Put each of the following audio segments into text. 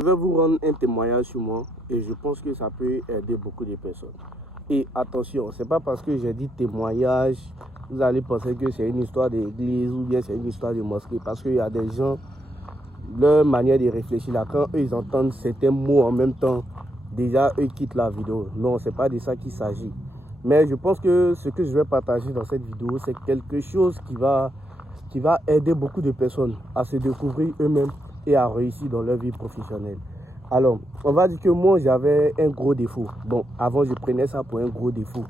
Je vais vous rendre un témoignage sur moi et je pense que ça peut aider beaucoup de personnes. Et attention, c'est pas parce que j'ai dit témoignage, vous allez penser que c'est une histoire d'église ou bien c'est une histoire de mosquée. Parce qu'il y a des gens, leur manière de réfléchir là, quand eux ils entendent certains mots en même temps, déjà eux quittent la vidéo. Non, c'est pas de ça qu'il s'agit. Mais je pense que ce que je vais partager dans cette vidéo, c'est quelque chose qui va aider beaucoup de personnes à se découvrir eux-mêmes et à réussir dans leur vie professionnelle. Alors, on va dire que moi, j'avais un gros défaut. Bon, avant, je prenais ça pour un gros défaut.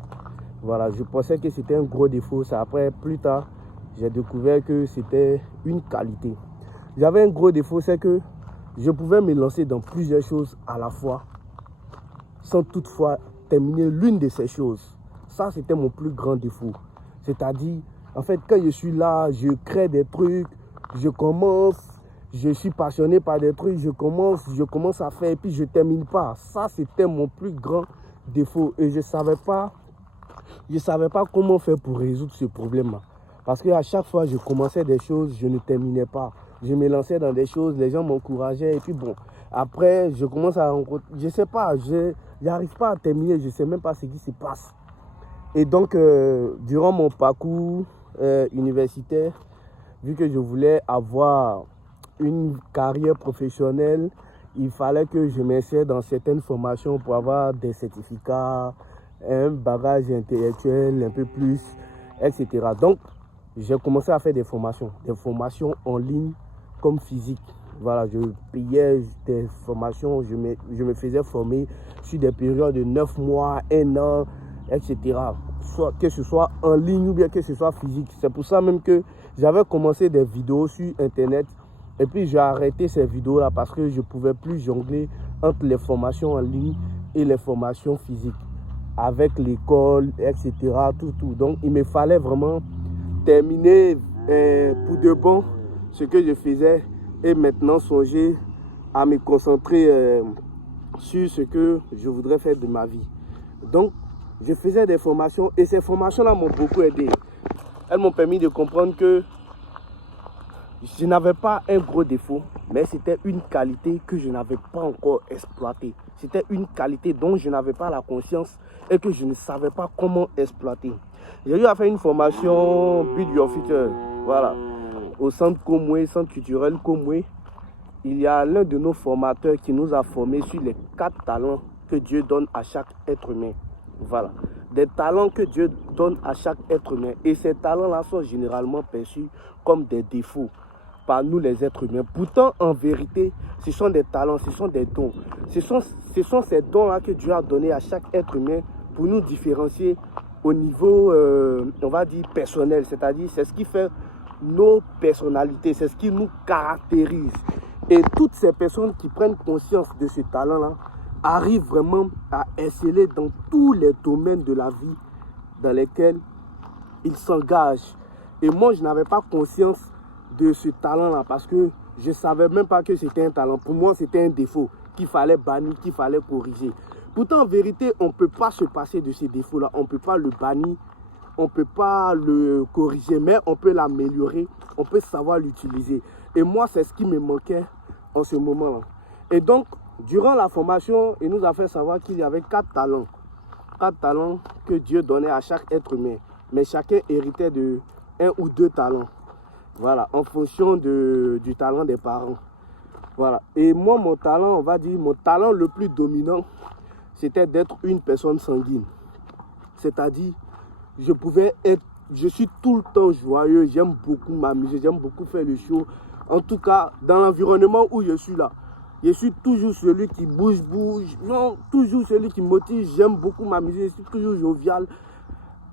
Voilà, je pensais que c'était un gros défaut. C'est après, plus tard, j'ai découvert que c'était une qualité. J'avais un gros défaut, c'est que je pouvais me lancer dans plusieurs choses à la fois, sans toutefois terminer l'une de ces choses. Ça, c'était mon plus grand défaut. C'est-à-dire, en fait, quand je suis là, je crée des trucs, je commence, je suis passionné par des trucs, je commence à faire et puis je ne termine pas. Ça, c'était mon plus grand défaut et je ne savais pas comment faire pour résoudre ce problème-là. Parce qu'à chaque fois, je commençais des choses, je ne terminais pas. Je me lançais dans des choses, les gens m'encourageaient et puis bon, après, je commence à rencontrer, je ne sais pas, je n'arrive pas à terminer, je ne sais même pas ce qui se passe. Et donc, durant mon parcours universitaire, vu que je voulais avoir une carrière professionnelle, il fallait que je m'insère dans certaines formations pour avoir des certificats, un bagage intellectuel un peu plus, etc. Donc, j'ai commencé à faire des formations en ligne comme physique. Voilà, je payais des formations, je me faisais former sur des périodes de 9 mois, 1 an, etc. Soit que ce soit en ligne ou bien que ce soit physique. C'est pour ça même que j'avais commencé des vidéos sur Internet et puis j'ai arrêté ces vidéos-là parce que je ne pouvais plus jongler entre les formations en ligne et les formations physiques avec l'école, etc. Tout. Donc, il me fallait vraiment terminer pour de bon ce que je faisais et maintenant songer à me concentrer sur ce que je voudrais faire de ma vie. Donc, je faisais des formations et ces formations-là m'ont beaucoup aidé. Elles m'ont permis de comprendre que je n'avais pas un gros défaut, mais c'était une qualité que je n'avais pas encore exploitée. C'était une qualité dont je n'avais pas la conscience et que je ne savais pas comment exploiter. J'ai eu à faire une formation Build Your Future, voilà, au centre Komwe, centre culturel Komwe. Il y a l'un de nos formateurs qui nous a formés sur les 4 talents que Dieu donne à chaque être humain. Voilà, des talents que Dieu donne à chaque être humain. Et ces talents-là sont généralement perçus comme des défauts par nous les êtres humains. Pourtant, en vérité, ce sont des talents, ce sont des dons. Ce sont ces dons-là que Dieu a donnés à chaque être humain pour nous différencier au niveau, on va dire, personnel. C'est-à-dire, c'est ce qui fait nos personnalités, c'est ce qui nous caractérise. Et toutes ces personnes qui prennent conscience de ce talent-là arrivent vraiment à exceller dans tous les domaines de la vie dans lesquels ils s'engagent. Et moi, je n'avais pas conscience de ce talent-là parce que je ne savais même pas que c'était un talent. Pour moi, c'était un défaut qu'il fallait bannir, qu'il fallait corriger. Pourtant, en vérité, on ne peut pas se passer de ces défauts-là. On ne peut pas le bannir, on ne peut pas le corriger, mais on peut l'améliorer, on peut savoir l'utiliser. Et moi, c'est ce qui me manquait en ce moment-là. Et donc, durant la formation, il nous a fait savoir qu'il y avait 4 talents. 4 talents que Dieu donnait à chaque être humain. Mais chacun héritait de 1 ou 2 talents. Voilà, en fonction du talent des parents. Voilà. Et moi, mon talent, on va dire, mon talent le plus dominant, c'était d'être une personne sanguine. C'est-à-dire, je suis tout le temps joyeux, j'aime beaucoup m'amuser, j'aime beaucoup faire le show. En tout cas, dans l'environnement où je suis là, je suis toujours celui qui bouge, non, toujours celui qui motive, j'aime beaucoup m'amuser, je suis toujours jovial.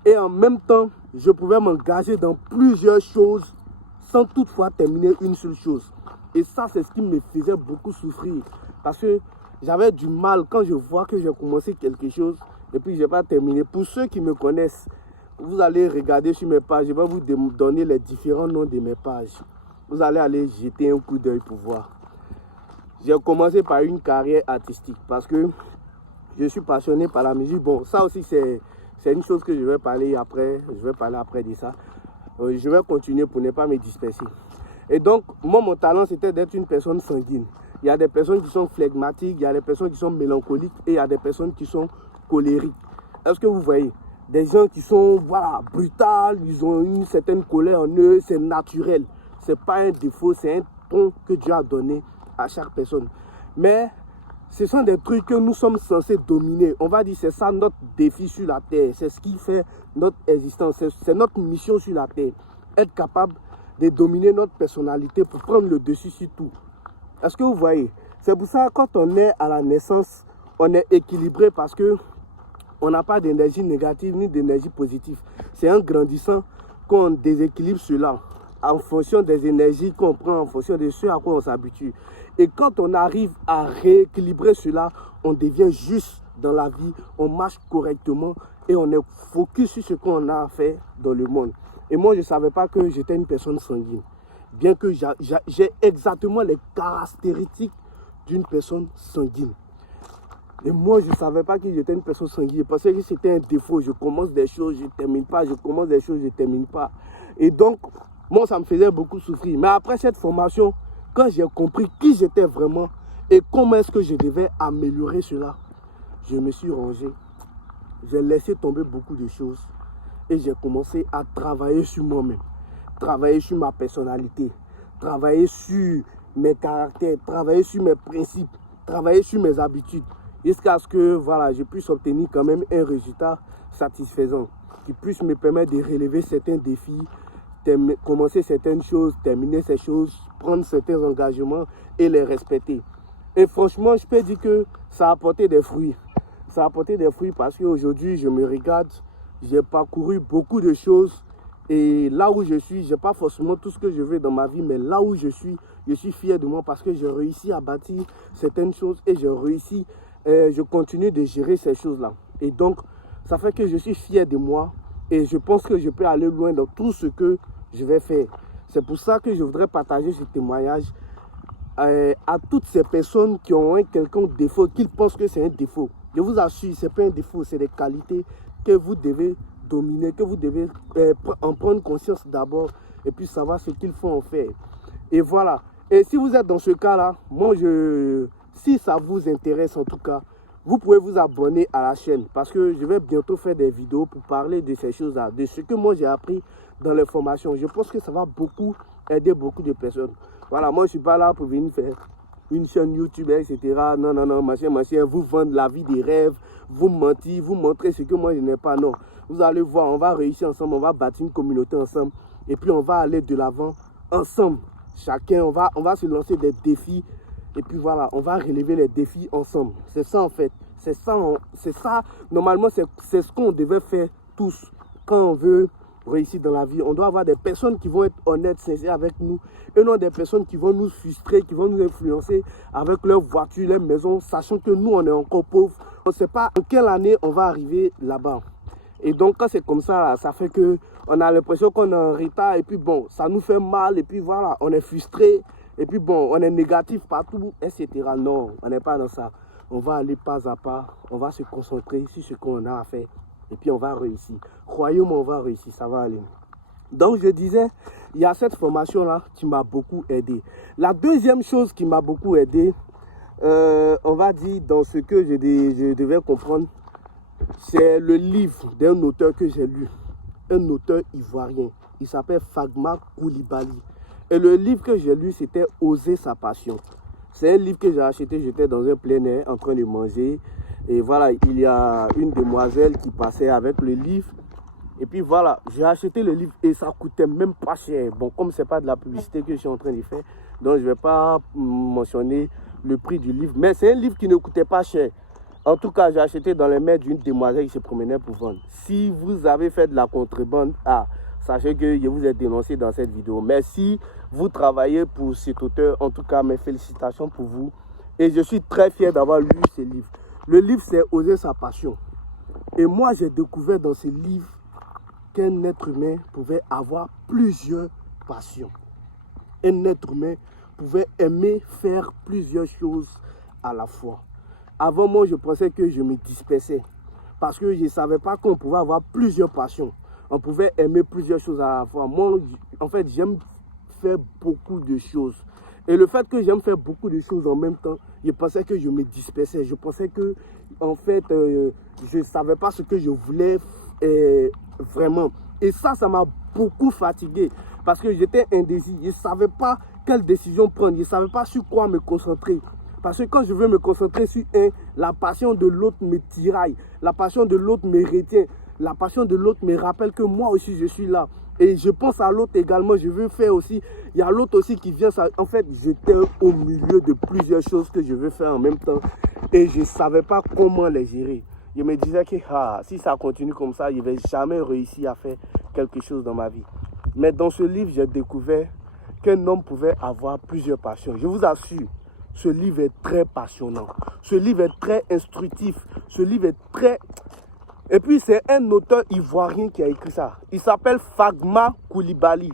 Et en même temps, je pouvais m'engager dans plusieurs choses sans toutefois terminer une seule chose. Et ça, c'est ce qui me faisait beaucoup souffrir. Parce que j'avais du mal quand je vois que j'ai commencé quelque chose et puis je n'ai pas terminé. Pour ceux qui me connaissent, vous allez regarder sur mes pages, je vais vous donner les différents noms de mes pages. Vous allez aller jeter un coup d'œil pour voir. J'ai commencé par une carrière artistique parce que je suis passionné par la musique. Bon, ça aussi, c'est une chose que je vais parler après. Je vais parler après de ça. Je vais continuer pour ne pas me disperser. Et donc, moi, mon talent, c'était d'être une personne sanguine. Il y a des personnes qui sont flegmatiques, il y a des personnes qui sont mélancoliques et il y a des personnes qui sont colériques. Est-ce que vous voyez? Des gens qui sont voilà, brutales, ils ont une certaine colère en eux, c'est naturel. Ce n'est pas un défaut, c'est un ton que Dieu a donné à chaque personne. Mais ce sont des trucs que nous sommes censés dominer. On va dire c'est ça notre défi sur la terre. C'est ce qui fait notre existence. C'est notre mission sur la terre. Être capable de dominer notre personnalité pour prendre le dessus sur tout. Est-ce que vous voyez? C'est pour ça que quand on est à la naissance, on est équilibré parce que on n'a pas d'énergie négative ni d'énergie positive. C'est en grandissant qu'on déséquilibre cela en fonction des énergies qu'on prend, en fonction de ce à quoi on s'habitue. Et quand on arrive à rééquilibrer cela, on devient juste dans la vie, on marche correctement et on est focus sur ce qu'on a à faire dans le monde. Et moi, je ne savais pas que j'étais une personne sanguine. Bien que j'ai exactement les caractéristiques d'une personne sanguine. Et moi, je ne savais pas que j'étais une personne sanguine. Je pensais que c'était un défaut. Je commence des choses, je ne termine pas. Je commence des choses, je ne termine pas. Et donc, moi, ça me faisait beaucoup souffrir. Mais après cette formation, quand j'ai compris qui j'étais vraiment et comment est-ce que je devais améliorer cela, je me suis rangé. J'ai laissé tomber beaucoup de choses. Et j'ai commencé à travailler sur moi-même. Travailler sur ma personnalité. Travailler sur mes caractères. Travailler sur mes principes. Travailler sur mes habitudes. Jusqu'à ce que voilà, je puisse obtenir quand même un résultat satisfaisant. Qui puisse me permettre de relever certains défis. Commencer certaines choses, terminer ces choses, prendre certains engagements et les respecter. Et franchement, je peux dire que ça a apporté des fruits. Ça a apporté des fruits parce qu'aujourd'hui, je me regarde, j'ai parcouru beaucoup de choses et là où je suis, je n'ai pas forcément tout ce que je veux dans ma vie, mais là où je suis fier de moi parce que j'ai réussi à bâtir certaines choses et je continue de gérer ces choses-là. Et donc, ça fait que je suis fier de moi et je pense que je peux aller loin dans tout ce que je vais faire. C'est pour ça que je voudrais partager ce témoignage à toutes ces personnes qui ont un quelconque défaut, qu'ils pensent que c'est un défaut. Je vous assure, ce n'est pas un défaut, c'est des qualités que vous devez dominer, que vous devez en prendre conscience d'abord et puis savoir ce qu'il faut en faire. Et voilà. Et si vous êtes dans ce cas-là, si ça vous intéresse en tout cas, vous pouvez vous abonner à la chaîne parce que je vais bientôt faire des vidéos pour parler de ces choses-là, de ce que moi j'ai appris dans les formations. Je pense que ça va aider beaucoup de personnes. Voilà, moi je ne suis pas là pour venir faire une chaîne YouTube, etc. Non, machin, vous vendre la vie des rêves, vous mentir, vous montrer ce que moi je n'ai pas. Non, vous allez voir, on va réussir ensemble, on va bâtir une communauté ensemble et puis on va aller de l'avant ensemble. Chacun, on va se lancer des défis et puis voilà, on va relever les défis ensemble. C'est ça en fait, c'est ça, normalement c'est ce qu'on devait faire tous quand on veut réussir dans la vie. On doit avoir des personnes qui vont être honnêtes, sincères avec nous et non des personnes qui vont nous frustrer, qui vont nous influencer avec leur voiture, leur maison, sachant que nous on est encore pauvres. On ne sait pas en quelle année on va arriver là-bas. Et donc quand c'est comme ça, ça fait que on a l'impression qu'on est en retard et puis bon, ça nous fait mal et puis voilà, on est frustré et puis bon, on est négatif partout, etc. Non, on n'est pas dans ça. On va aller pas à pas, on va se concentrer sur ce qu'on a à faire et puis on va réussir. Croyez-moi, on va réussir, ça va aller. Donc je disais, il y a cette formation-là qui m'a beaucoup aidé. La deuxième chose qui m'a beaucoup aidé, on va dire dans ce que je devais comprendre, c'est le livre d'un auteur que j'ai lu, un auteur ivoirien. Il s'appelle Fagma Koulibaly. Et le livre que j'ai lu, c'était Oser sa passion. C'est un livre que j'ai acheté, j'étais dans un plein air en train de manger. Et voilà, il y a une demoiselle qui passait avec le livre. Et puis voilà, j'ai acheté le livre et ça coûtait même pas cher. Bon, comme ce n'est pas de la publicité que je suis en train de faire, donc je ne vais pas mentionner le prix du livre. Mais c'est un livre qui ne coûtait pas cher. En tout cas, j'ai acheté dans les mains d'une demoiselle qui se promenait pour vendre. Si vous avez fait de la contrebande, sachez que je vous ai dénoncé dans cette vidéo. Mais si vous travaillez pour cet auteur, en tout cas, mes félicitations pour vous. Et je suis très fier d'avoir lu ce livre. Le livre, c'est Oser sa passion. Et moi, j'ai découvert dans ce livre qu'un être humain pouvait avoir plusieurs passions. Un être humain pouvait aimer faire plusieurs choses à la fois. Avant, moi, je pensais que je me dispersais parce que je ne savais pas qu'on pouvait avoir plusieurs passions. On pouvait aimer plusieurs choses à la fois. Moi, en fait, j'aime faire beaucoup de choses. Et le fait que j'aime faire beaucoup de choses en même temps, je pensais que je me dispersais. Je pensais que, en fait, je ne savais pas ce que je voulais vraiment. Et ça m'a beaucoup fatigué parce que j'étais indécis. Je ne savais pas quelle décision prendre. Je ne savais pas sur quoi me concentrer. Parce que quand je veux me concentrer sur un, la passion de l'autre me tiraille. La passion de l'autre me retient. La passion de l'autre me rappelle que moi aussi je suis là. Et je pense à l'autre également, je veux faire aussi. Il y a l'autre aussi qui vient. En fait, j'étais au milieu de plusieurs choses que je veux faire en même temps. Et je ne savais pas comment les gérer. Je me disais que si ça continue comme ça, je ne vais jamais réussir à faire quelque chose dans ma vie. Mais dans ce livre, j'ai découvert qu'un homme pouvait avoir plusieurs passions. Je vous assure, ce livre est très passionnant. Ce livre est très instructif. Ce livre est très... Et puis, c'est un auteur ivoirien qui a écrit ça. Il s'appelle Fagma Coulibaly.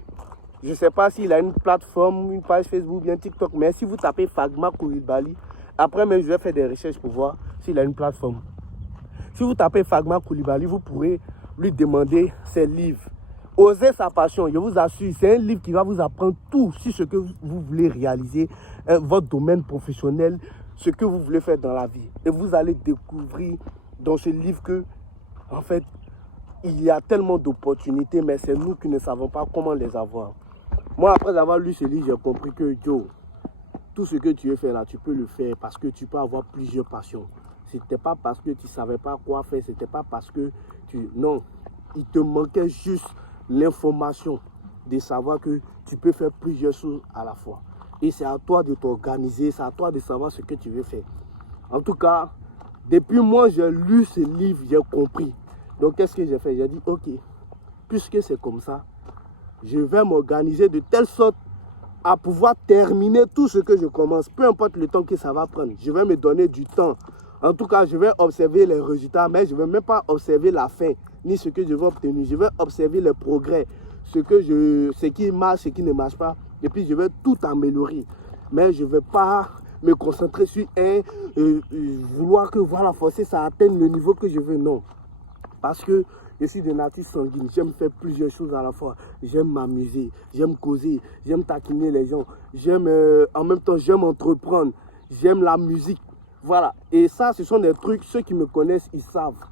Je ne sais pas s'il a une plateforme, une page Facebook, bien TikTok, mais si vous tapez Fagma Coulibaly, après même je vais faire des recherches pour voir s'il a une plateforme. Si vous tapez Fagma Coulibaly, vous pourrez lui demander ses livres. Osez sa passion, je vous assure, c'est un livre qui va vous apprendre tout sur ce que vous voulez réaliser, votre domaine professionnel, ce que vous voulez faire dans la vie. Et vous allez découvrir dans ce livre que, en fait, il y a tellement d'opportunités, mais c'est nous qui ne savons pas comment les avoir. Moi, après avoir lu ce livre, j'ai compris que, Joe, tout ce que tu veux faire là, tu peux le faire parce que tu peux avoir plusieurs passions. Ce n'était pas parce que tu ne savais pas quoi faire, ce n'était pas parce que tu... Non, il te manquait juste l'information de savoir que tu peux faire plusieurs choses à la fois. Et c'est à toi de t'organiser, c'est à toi de savoir ce que tu veux faire. En tout cas, depuis moi, j'ai lu ce livre, j'ai compris. Donc, qu'est-ce que j'ai fait? J'ai dit, ok, puisque c'est comme ça, je vais m'organiser de telle sorte à pouvoir terminer tout ce que je commence, peu importe le temps que ça va prendre. Je vais me donner du temps. En tout cas, je vais observer les résultats, mais je ne vais même pas observer la fin, ni ce que je vais obtenir. Je vais observer les progrès, ce qui marche, ce qui ne marche pas. Et puis, je vais tout améliorer. Mais je ne vais pas me concentrer sur vouloir que, voilà, forcer ça atteigne le niveau que je veux. Non. Parce que je suis de nature sanguine. J'aime faire plusieurs choses à la fois. J'aime m'amuser, j'aime causer, j'aime taquiner les gens. En même temps, j'aime entreprendre. J'aime la musique. Voilà. Et ça, ce sont des trucs, ceux qui me connaissent, ils savent.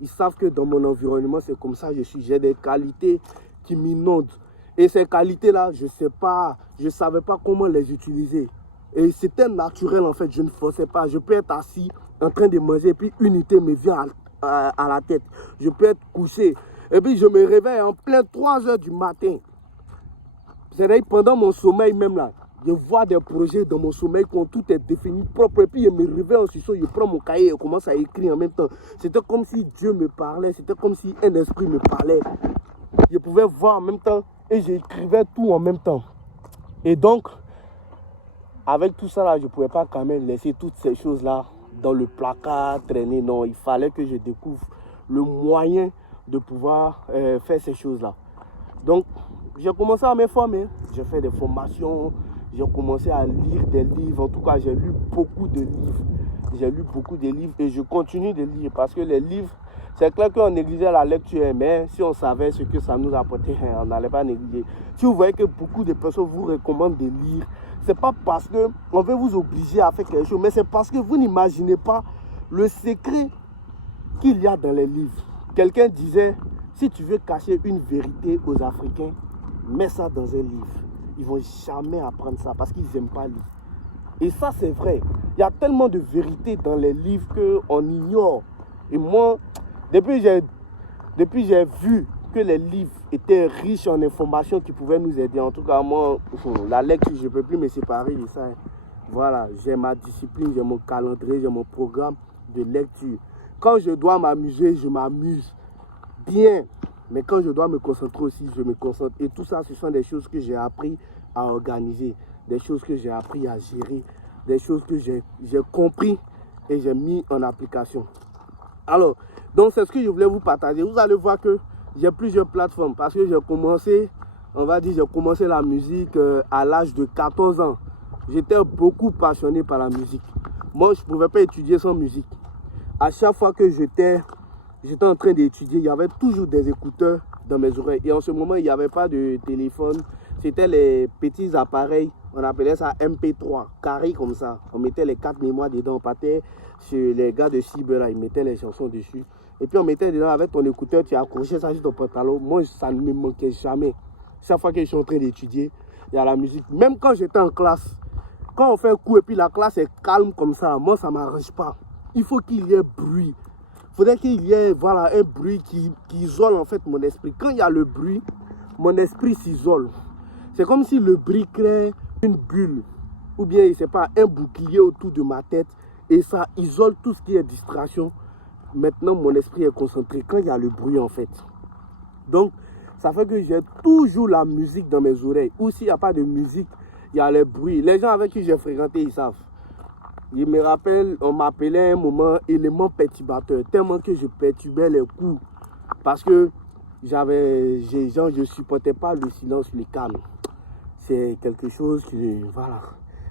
Ils savent que dans mon environnement, c'est comme ça que je suis. J'ai des qualités qui m'inondent. Et ces qualités-là, je ne savais pas comment les utiliser. Et c'était naturel en fait, je ne forçais pas. Je peux être assis en train de manger et puis une idée me vient à la tête. Je peux être couché et puis je me réveille en plein 3 heures du matin. C'est-à-dire pendant mon sommeil même là, je vois des projets dans mon sommeil quand tout est défini propre. Et puis je me réveille en sursaut, je prends mon cahier et commence à écrire en même temps. C'était comme si Dieu me parlait, c'était comme si un esprit me parlait. Je pouvais voir en même temps et j'écrivais tout en même temps. Et donc, avec tout ça là, je ne pouvais pas quand même laisser toutes ces choses là dans le placard traîner. Non, il fallait que je découvre le moyen de pouvoir faire ces choses là. Donc, j'ai commencé à me former. J'ai fait des formations, j'ai commencé à lire des livres. En tout cas, j'ai lu beaucoup de livres. J'ai lu beaucoup de livres et je continue de lire parce que les livres, c'est clair qu'on négligeait la lecture, mais si on savait ce que ça nous apportait, on n'allait pas négliger. Si vous voyez que beaucoup de personnes vous recommandent de lire, ce n'est pas parce qu'on veut vous obliger à faire quelque chose, mais c'est parce que vous n'imaginez pas le secret qu'il y a dans les livres. Quelqu'un disait, si tu veux cacher une vérité aux Africains, mets ça dans un livre. Ils ne vont jamais apprendre ça parce qu'ils n'aiment pas lire. Et ça, c'est vrai. Il y a tellement de vérités dans les livres qu'on ignore. Et moi, depuis j'ai vu que les livres étaient riches en informations qui pouvaient nous aider. En tout cas, moi, la lecture, je ne peux plus me séparer de ça. Voilà, j'ai ma discipline, j'ai mon calendrier, j'ai mon programme de lecture. Quand je dois m'amuser, je m'amuse bien. Mais quand je dois me concentrer aussi, je me concentre. Et tout ça, ce sont des choses que j'ai appris à organiser, des choses que j'ai appris à gérer, des choses que j'ai compris et j'ai mis en application. Alors, donc c'est ce que je voulais vous partager. Vous allez voir que j'ai plusieurs plateformes parce que j'ai commencé, j'ai commencé la musique à l'âge de 14 ans. J'étais beaucoup passionné par la musique. Moi, je ne pouvais pas étudier sans musique. À chaque fois que j'étais en train d'étudier, il y avait toujours des écouteurs dans mes oreilles. Et en ce moment, il n'y avait pas de téléphone. C'était les petits appareils On appelait ça MP3, carré comme ça. On mettait les 4 mémoires dedans, on partait chez les gars de Cible, là, ils mettaient les chansons dessus. Et puis on mettait dedans avec ton écouteur, tu accrochais ça sur ton pantalon. Moi, ça ne me manquait jamais. Chaque fois que je suis en train d'étudier, il y a la musique. Même quand j'étais en classe, quand on fait un cours et puis la classe est calme comme ça, moi, ça ne m'arrange pas. Il faut qu'il y ait bruit. Il faudrait qu'il y ait voilà, un bruit qui isole en fait mon esprit. Quand il y a le bruit, mon esprit s'isole. C'est comme si le bruit crée une bulle ou bien, je ne sais pas, un bouclier autour de ma tête et ça isole tout ce qui est distraction. Maintenant, mon esprit est concentré quand il y a le bruit en fait. Donc, ça fait que j'ai toujours la musique dans mes oreilles. Ou s'il n'y a pas de musique, il y a le bruit. Les gens avec qui j'ai fréquenté, ils savent. Je me rappelle, on m'appelait à un moment élément perturbateur, tellement que je perturbais les coups. Parce que je ne supportais pas le silence, le calme. C'est quelque chose que, voilà.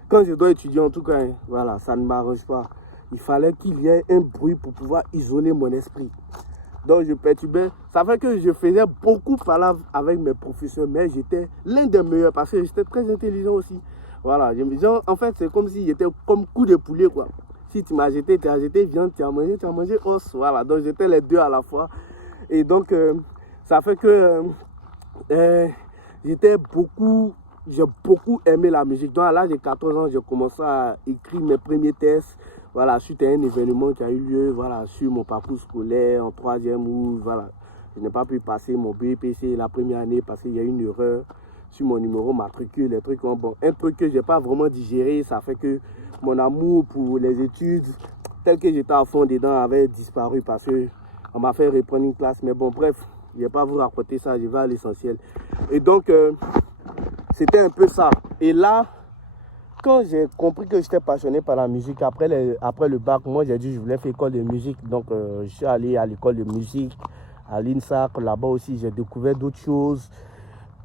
Quand je dois étudier, en tout cas, voilà, ça ne m'arrange pas. Il fallait qu'il y ait un bruit pour pouvoir isoler mon esprit. Donc je perturbais. Ça fait que je faisais beaucoup parler avec mes professeurs, mais j'étais l'un des meilleurs parce que j'étais très intelligent aussi. Voilà, en fait, c'est comme si j'étais comme coup de poulet, quoi. Si tu m'as jeté, tu as jeté viande, tu as mangé os. Voilà, donc j'étais les deux à la fois. Et donc, ça fait que j'ai beaucoup aimé la musique. Donc à l'âge de 14 ans, j'ai commencé à écrire mes premiers textes. Voilà, suite à un événement qui a eu lieu, voilà, sur mon parcours scolaire en troisième où, voilà, je n'ai pas pu passer mon BPC la première année parce qu'il y a eu une erreur sur mon numéro matricule, les trucs bon, un truc que je n'ai pas vraiment digéré, ça fait que mon amour pour les études, tel que j'étais à fond dedans, avait disparu parce qu'on m'a fait reprendre une classe. Mais bon, bref, je ne vais pas vous raconter ça, je vais à l'essentiel. Et donc, c'était un peu ça. Et là, quand j'ai compris que j'étais passionné par la musique, après le bac, moi j'ai dit que je voulais faire école de musique. Donc je suis allé à l'école de musique, à l'INSAC. Là-bas aussi, j'ai découvert d'autres choses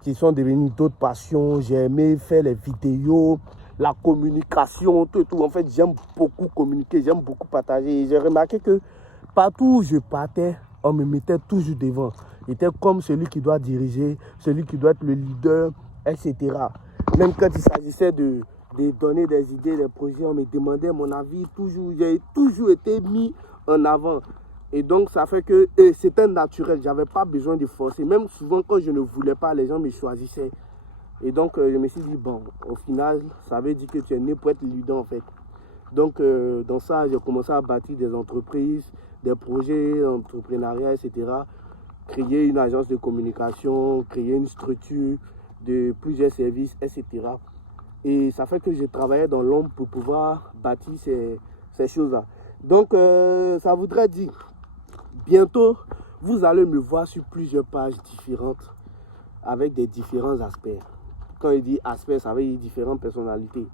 qui sont devenues d'autres passions. J'ai aimé faire les vidéos, la communication, tout et tout. En fait, j'aime beaucoup communiquer, j'aime beaucoup partager. Et j'ai remarqué que partout où je partais, on me mettait toujours devant. J'étais comme celui qui doit diriger, celui qui doit être le leader, etc. Même quand il s'agissait de donner des idées, des projets, on me demandait mon avis, j'ai toujours été mis en avant. Et donc ça fait que c'était naturel, j'avais pas besoin de forcer. Même souvent quand je ne voulais pas, les gens me choisissaient. Et donc je me suis dit, bon, au final, ça veut dire que tu es né pour être leader en fait. Donc dans ça, j'ai commencé à bâtir des entreprises, des projets entrepreneuriaux, etc. Créer une agence de communication, créer une structure de plusieurs services, etc. Et ça fait que j'ai travaillé dans l'ombre pour pouvoir bâtir ces choses-là. Donc, ça voudrait dire, bientôt, vous allez me voir sur plusieurs pages différentes avec des différents aspects. Quand il dit aspects, ça veut dire différentes personnalités.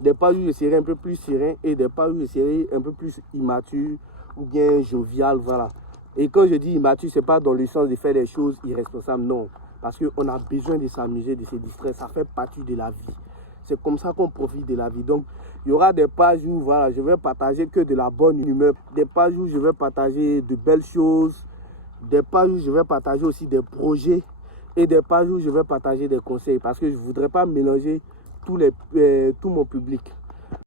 Des pages où je serai un peu plus serein et des pages où je serai un peu plus immature ou bien jovial, voilà. Et quand je dis immature, ce n'est pas dans le sens de faire des choses irresponsables, non. Parce qu'on a besoin de s'amuser, de se distraire, ça fait partie de la vie. C'est comme ça qu'on profite de la vie. Donc, il y aura des pages où voilà, je vais partager que de la bonne humeur, des pages où je vais partager de belles choses, des pages où je vais partager aussi des projets et des pages où je vais partager des conseils parce que je ne voudrais pas mélanger tout mon public.